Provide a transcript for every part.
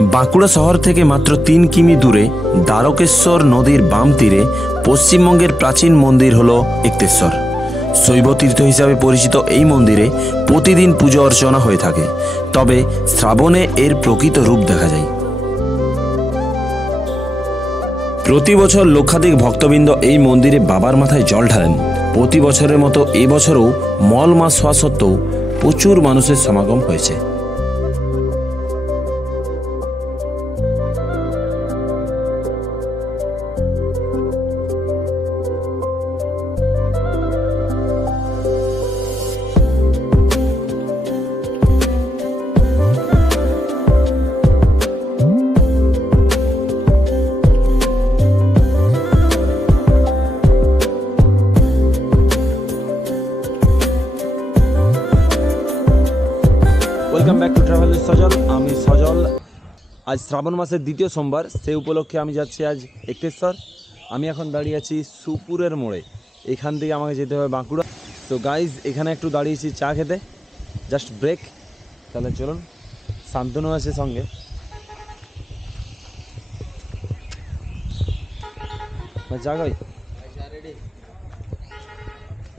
বাঁকুড়া শহর থেকে মাত্র 3 কিমি দূরে দ্বারকেশ্বর নদীর বাম তীরে পশ্চিমবঙ্গের প্রাচীন মন্দির হল একতেশ্বর। শৈব তীর্থ হিসাবে পরিচিত এই মন্দিরে প্রতিদিন পুজো অর্চনা হয়ে থাকে, তবে শ্রাবণে এর প্রকৃত রূপ দেখা যায়। প্রতি বছর লক্ষাধিক ভক্তবৃন্দ এই মন্দিরে বাবার মাথায় জল ঢালেন। প্রতি বছরের মতো এবছরও মল মাস হওয়া সত্ত্বেও প্রচুর মানুষের সমাগম হয়েছে। Welcome back to travel with Sajal. আমি সজল। আজ শ্রাবণ মাসের দ্বিতীয় সোমবার, সেই উপলক্ষে আমি যাচ্ছি আজ একতেশ্বর। আমি এখন দাঁড়িয়ে আছি সুপুরের মোড়ে। এখান থেকে আমাকে যেতে হবে বাঁকুড়া। তো গাইজ, এখানে একটু দাঁড়িয়েছি চা খেতে, জাস্ট ব্রেক। তাহলে চলুন, শান্তনু আছে সঙ্গে। চা খাই।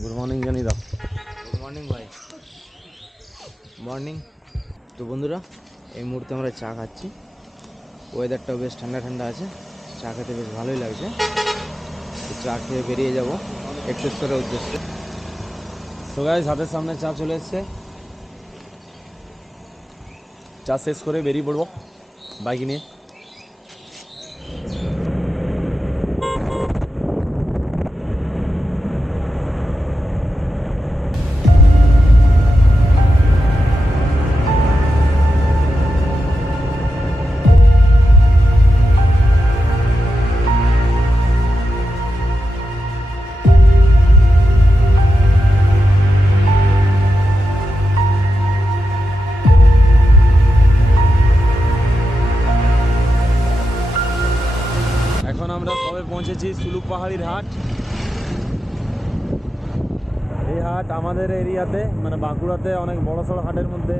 গুড মর্নিং জানিয়ে দাও। গুড মর্নিং ভাই। মর্নিং। তো বন্ধুরা, এই মুহূর্তে আমরা চা খাচ্ছি। ওয়েদারটাও বেশ ঠান্ডা ঠান্ডা আছে, চা খেতে বেশ ভালোই লাগছে। তো চা খেয়ে বেরিয়ে যাব একতেশ্বরের উদ্দেশ্যে। তো গাইজ, হাতের সামনে চা চলে এসছে। চা শেষ করে বেরিয়ে পড়বো বাইক নিয়ে। আমরা সবে পৌঁছেছি সুলুক পাহাড়ির হাট। এই হাট আমাদের এরিয়াতে, মানে বাঁকুড়াতে অনেক বড় সড়ো হাটের মধ্যে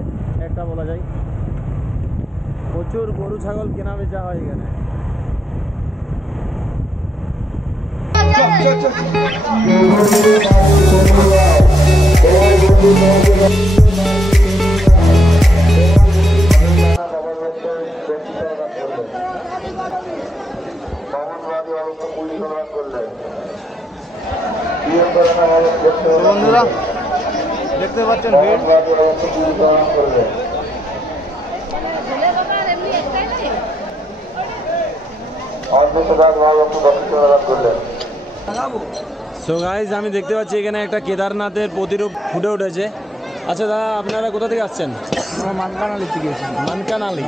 একটা বলা যায়। প্রচুর গরু ছাগল কেনা বেচা হয় এখানে। বন্ধুরা দেখতে পাচ্ছেন ভিড়। সো গাইজ, আমি দেখতে পাচ্ছি এখানে একটা কেদারনাথের প্রতিরূপ ফুটে উঠেছে। আচ্ছা দাদা, আপনারা কোথা থেকে আসছেন? আমরা মানকানালি থেকে এসেছি। মানকানালি।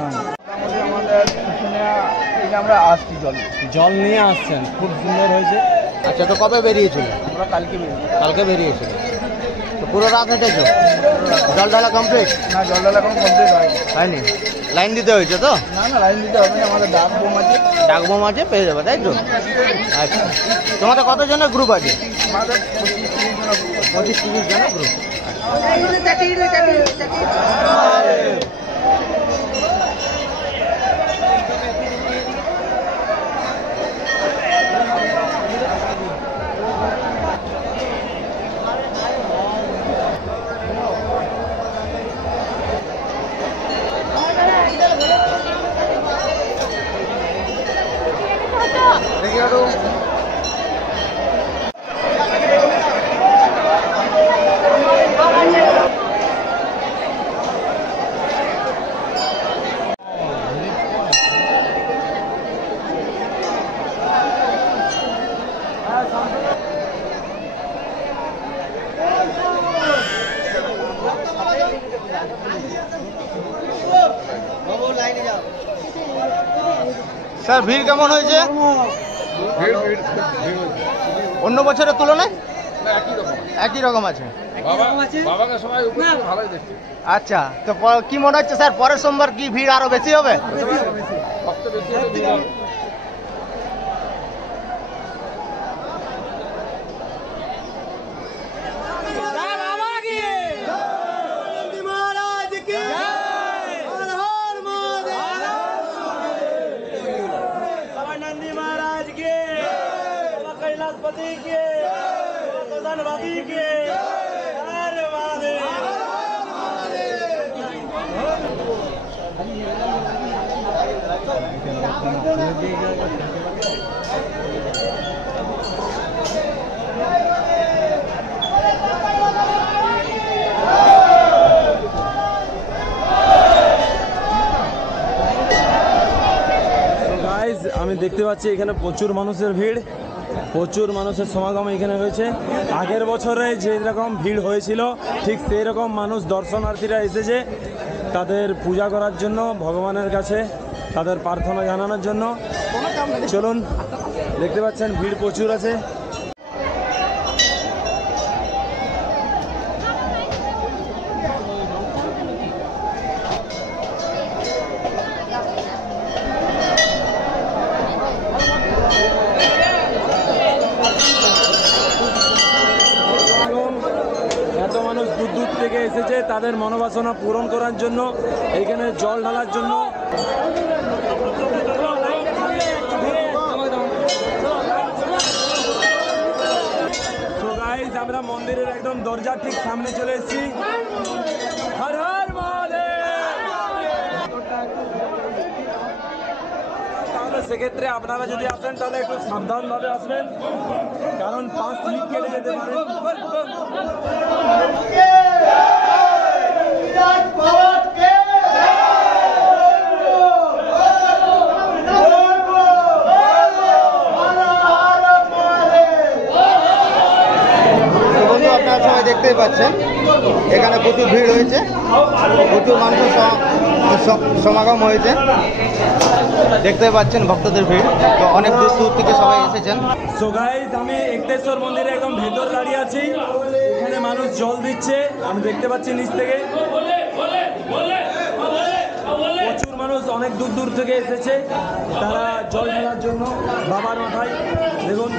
আমাদের আমরা আসছি জল নিয়ে আসছেন, খুব সুন্দর হয়েছে। আচ্ছা, তো কবে বেরিয়েছিল? আমরা কালকে বেরিয়েছিল। তো পুরো রাত হেঁটেছো? জল ঢালা কমপ্লিট? না, জল ঢালা এখন কমপ্লিট হয়নি। লাইন দিতে হয়েছে তো? না, লাইন দিতে হবে না, আমাদের ডাক বোম আছে, পেয়ে যাবে, তাই তো? আচ্ছা, তোমাদের কতজনের গ্রুপ আছে? আমাদের 25-30 জনের গ্রুপ। স্যার, ভিড় কেমন হয়েছে অন্য বছরের তুলনায়? একই রকম আছে। আচ্ছা, তো কি মনে হচ্ছে স্যার, পরের সোমবার কি ভিড় আরো বেশি হবে? আমি দেখতে পাচ্ছি এখানে প্রচুর মানুষের ভিড়, প্রচুর মানুষের সমাগম এখানে হয়েছে। আগের বছরে যেরকম ভিড় হয়েছিল ঠিক সেই রকম মানুষ দর্শনার্থীরা এসেছে তাদের পূজা করার জন্য, ভগবানের কাছে তাদের প্রার্থনা জানানোর জন্য। চলুন, দেখতে পাচ্ছেন ভিড় প্রচুর আছে। এত মানুষ দূর দূর থেকে এসেছে তাদের মনোবাসনা পূরণ করার জন্য, এখানে জল ঢালার জন্য। তো গাইস, আমরা মন্দিরের একদম দরজার ঠিক সামনে চলে এসেছি। হর হর মহাদেব। তাহলে সেক্ষেত্রে আপনারা যদি আসেন তাহলে একটু সাবধানভাবে আসবেন, কারণ 5 মিনিট কেটে যেতে পারে। আপনারা সবাই দেখতেই পাচ্ছেন এখানে প্রচুর ভিড় হয়েছে, প্রচুর মানুষের সমাগম হয়েছে। দেখতে পাচ্ছেন ভক্তদের ভিড়, তো অনেক দূর দূর থেকে সবাই এসেছেন। সো গাইস, আমি একতেশ্বর মন্দিরে একদম ভেতর দাঁড়িয়ে আছি। এখানে মানুষ জল দিচ্ছে, আমি দেখতে পাচ্ছি নিচ থেকে। প্রচুর মানুষ অনেক দূর দূর থেকে এসেছে তারা জল ঢালার জন্য বাবার মাথায়। দেখুন,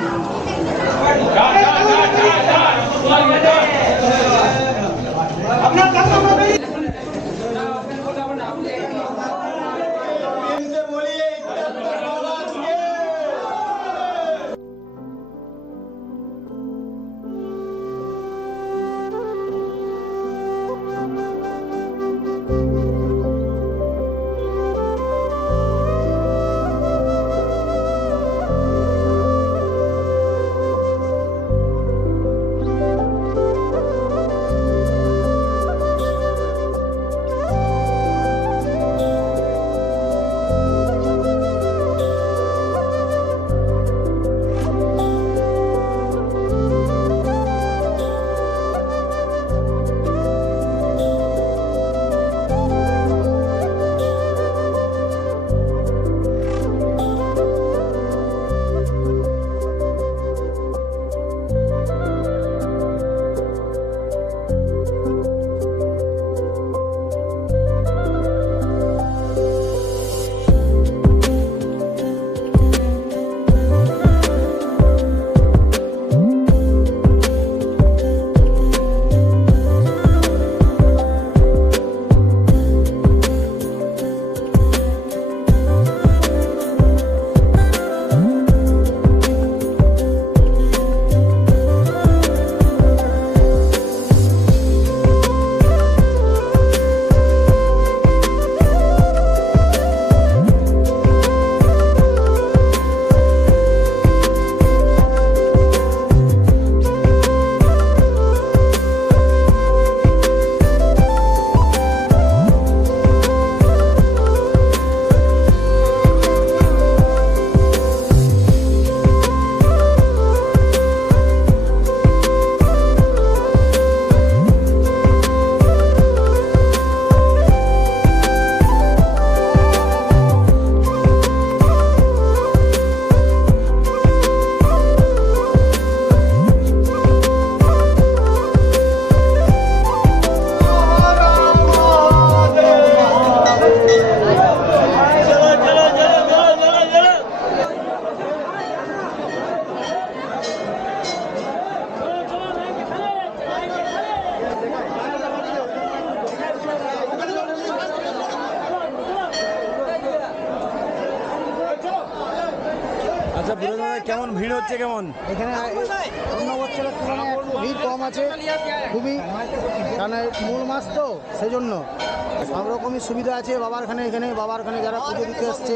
আচ্ছা বুড়ো দাদা কেমন ভিড় হচ্ছে কেমন? এখানে অন্য বছরের তুলনায় একটু ভিড় কম আছে খুবই, কারণ মূল মাস তো সেই জন্য সব রকমই সুবিধা আছে বাবারখানে। বাবারখানে যারা পুজো দিতে এসছে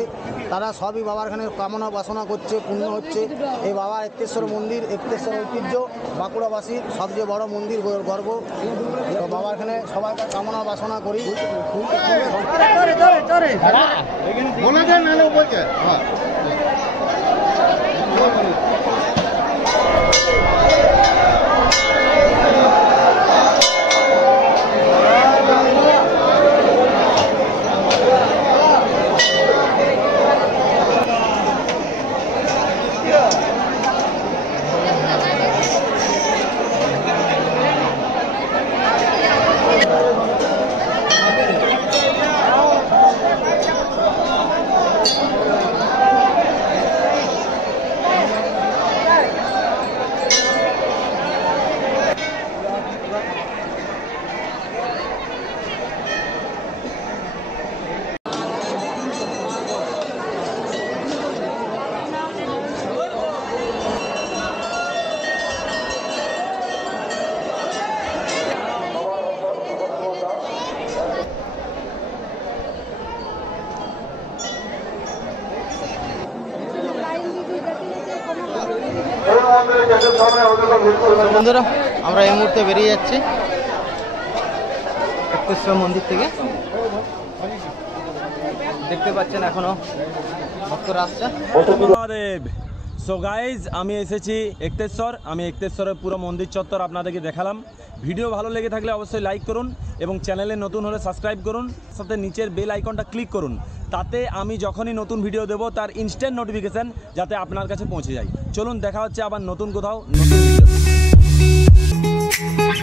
তারা সবই বাবারখানে কামনা বাসনা করছে, পুণ্য হচ্ছে। এই বাবা এক্তেশ্বর মন্দির, এক্তেশ্বর ঐতিহ্য বাঁকুড়াবাসীর সবচেয়ে বড় মন্দির, গর্ব। তো বাবারখানে সবাই কামনা বাসনা করি। বন্ধুরা আমরা এই মুহূর্তে বেরিয়ে যাচ্ছি এক্তেশ্বর মন্দির থেকে। দেখতে পাচ্ছেন এখনো ভক্তরা আসছে। মহাদেব। সো গাইজ আমি এসেছি এক্তেশ্বর। আমি এক্তেশ্বরের পুরো মন্দির চত্বর আপনাদেরকে দেখালাম। ভিডিও ভালো লেগে থাকলে অবশ্যই লাইক করুন এবং চ্যানেলে নতুন হলে সাবস্ক্রাইব করুন, সাথে নিচের বেল আইকনটা ক্লিক করুন, তাতে আমি যখনই নতুন ভিডিও দেবো তার ইনস্ট্যান্ট নোটিফিকেশান যাতে আপনার কাছে পৌঁছে যায়। চলুন দেখা হচ্ছে আবার নতুন কোথাও নতুন ভিডিও।